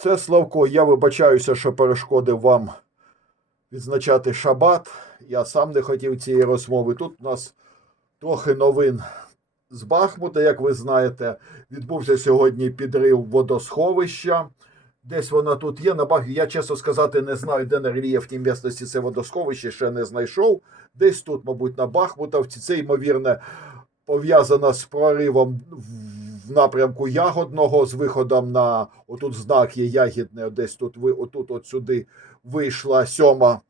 Це Славко. Я вибачаюся, що перешкодив вам відзначати шабат. Я сам не хотів цієї розмови. Тут у нас трохи новин з Бахмута, як ви знаєте. Відбувся сьогодні підрив водосховища. Десь вона тут є. На Бах... Я, чесно сказати, не знаю, де на рельєфній місцевості це водосховище, ще не знайшов. Десь тут, мабуть, на Бахмутовці. Це, ймовірне, пов'язано з проривом в напрямку Ягодного, з виходом на отут знак є Ягідне, десь тут ви отут, от сюди вийшла сьома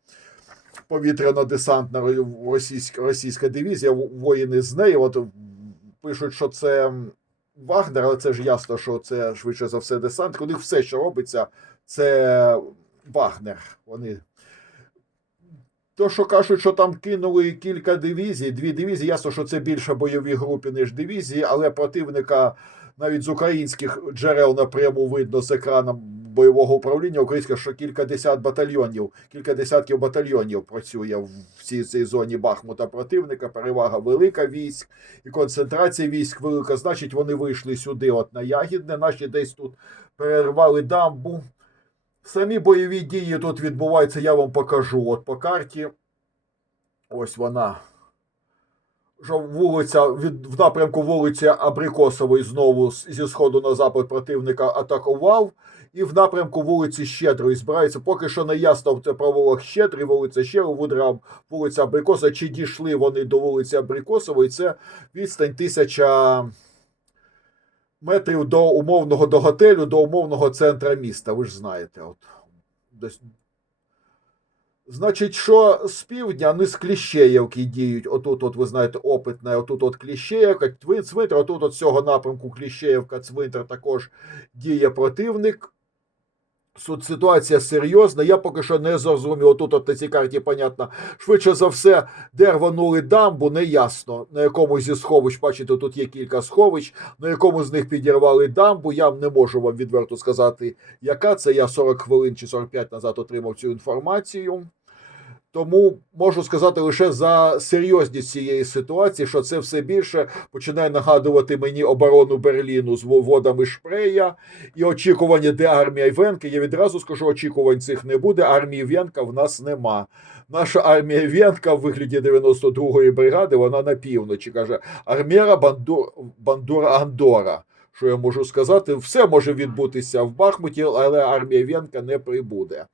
повітряно-десантна російська, російська дивізія. Воїни з нею. От пишуть, що це Вагнер, але це ж ясно, що це швидше за все десант. У них все, що робиться, це Вагнер. Вони то, що кажуть, що там кинули кілька дивізій, дві дивізії, ясно, що це більше бойові групи, ніж дивізії, але противника навіть з українських джерел напряму видно з екраном бойового управління українського, що кілька батальйонів, кілька десятків батальйонів працює в цій, цій зоні Бахмута противника. Перевага велика військ і концентрація військ велика. Значить, вони вийшли сюди, от на Ягідне. Наші десь тут перервали дамбу. Самі бойові дії тут відбуваються, я вам покажу. От по карті. Ось вона. Що вулиця від в напрямку вулиці Абрикосової знову зі сходу на запад противника атакував, і в напрямку вулиці Щедрої збирається. Поки що не ясно це провулок Щедрий, вулиця Щедрої, Вудра, вулиця Абрикоса. Чи дійшли вони до вулиці Абрикосової? Це відстань тисяча метрів до умовного до готелю, до умовного центра міста. Ви ж знаєте, от десь. Значить, що з півдня не з Кліщеївки діють. Отут, от ви знаєте, опитне, отут от Кліщеївка, цвинтар, отут от цього напрямку Кліщеївка, цвинтар також діє противник. Ситуація серйозна. Я поки що не зрозумів. Отут от на цій карті, понятно, швидше за все, де рванули дамбу, не ясно. На якому зі сховищ, бачите, тут є кілька сховищ, на якому з них підірвали дамбу. Я не можу вам відверто сказати, яка це. Я 40 хвилин чи 45 назад отримав цю інформацію. Тому можу сказати лише за серйозність цієї ситуації, що це все більше починає нагадувати мені оборону Берліну з водами Шпрея і очікування, де армія Венка. Я відразу скажу, очікувань цих не буде. Армії Венка в нас нема. Наша армія Венка в вигляді 92-ї бригади, вона на півночі каже Арміра Бандур, Бандура Андора. Що я можу сказати? Все може відбутися в Бахмуті, але армія Венка не прибуде.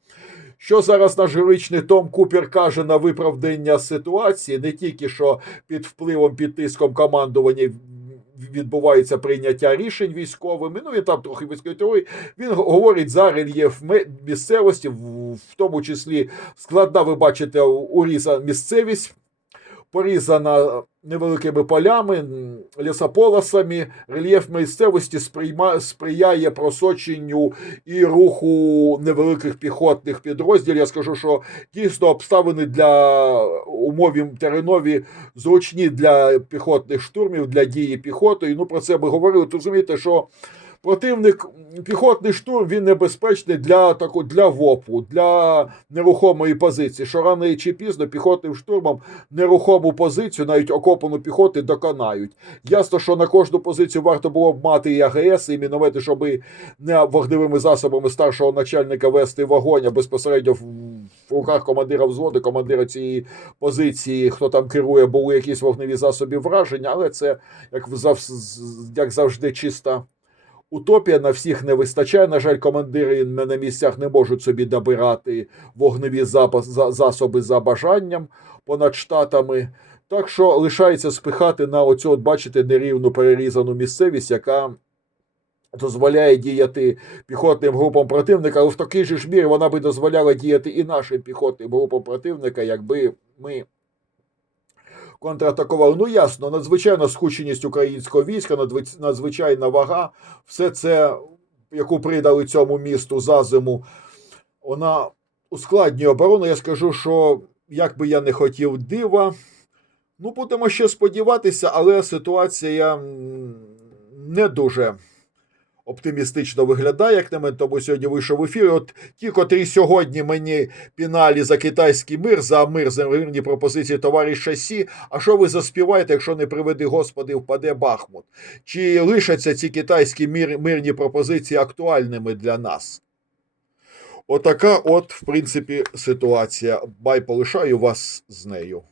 Що зараз наш героїчний Том Купер каже на виправдання ситуації, не тільки що під впливом, під тиском командування відбувається прийняття рішень військовими. Ну і там трохи військової теорії. Він говорить за рельєф місцевості, в тому числі складна, ви бачите, уріза місцевість. Порізана невеликими полями, лісополосами, рельєф місцевості сприяє просоченню і руху невеликих піхотних підрозділів. Я скажу, що дійсно обставини для умові теренові зручні для піхотних штурмів, для дії піхотою. Ну про це ми говорили. Тут розумієте, що Противник, піхотний штурм, він небезпечний для таку, для ВОПу, для нерухомої позиції. Що рано чи пізно піхотним штурмом нерухому позицію, навіть окопану піхоти, доконають. Ясно, що на кожну позицію варто було б мати і АГС, і міномети, щоб не вогневими засобами старшого начальника вести вогонь, а безпосередньо в руках командира взводу, командира цієї позиції, хто там керує, були якісь вогневі засоби враження, але це як як завжди чиста. Утопія на всіх не вистачає. На жаль, командири на місцях не можуть собі добирати вогневі засоби за бажанням понад штатами. Так що лишається спихати на оцю, от бачите, нерівну перерізану місцевість, яка дозволяє діяти піхотним групам противника, але в такий же ж мірі вона би дозволяла діяти і нашим піхотним групам противника, якби ми контратакували. Ну ясно, надзвичайна скученість українського війська, надзвичайна вага, все це, яку придали цьому місту за зиму, вона ускладнює оборону. Я скажу, що як би я не хотів дива, ну будемо ще сподіватися, але ситуація не дуже оптимістично виглядає, як на мене, тому сьогодні вийшов в ефір. От ті, котрі сьогодні мені піналі за китайський мир, за мир, за мирні пропозиції товариш Шасі. А що ви заспіваєте, якщо не приведи Господи, впаде Бахмут? Чи лишаться ці китайські мир, мирні пропозиції актуальними для нас? Отака, от, в принципі, ситуація. Бай полишаю вас з нею.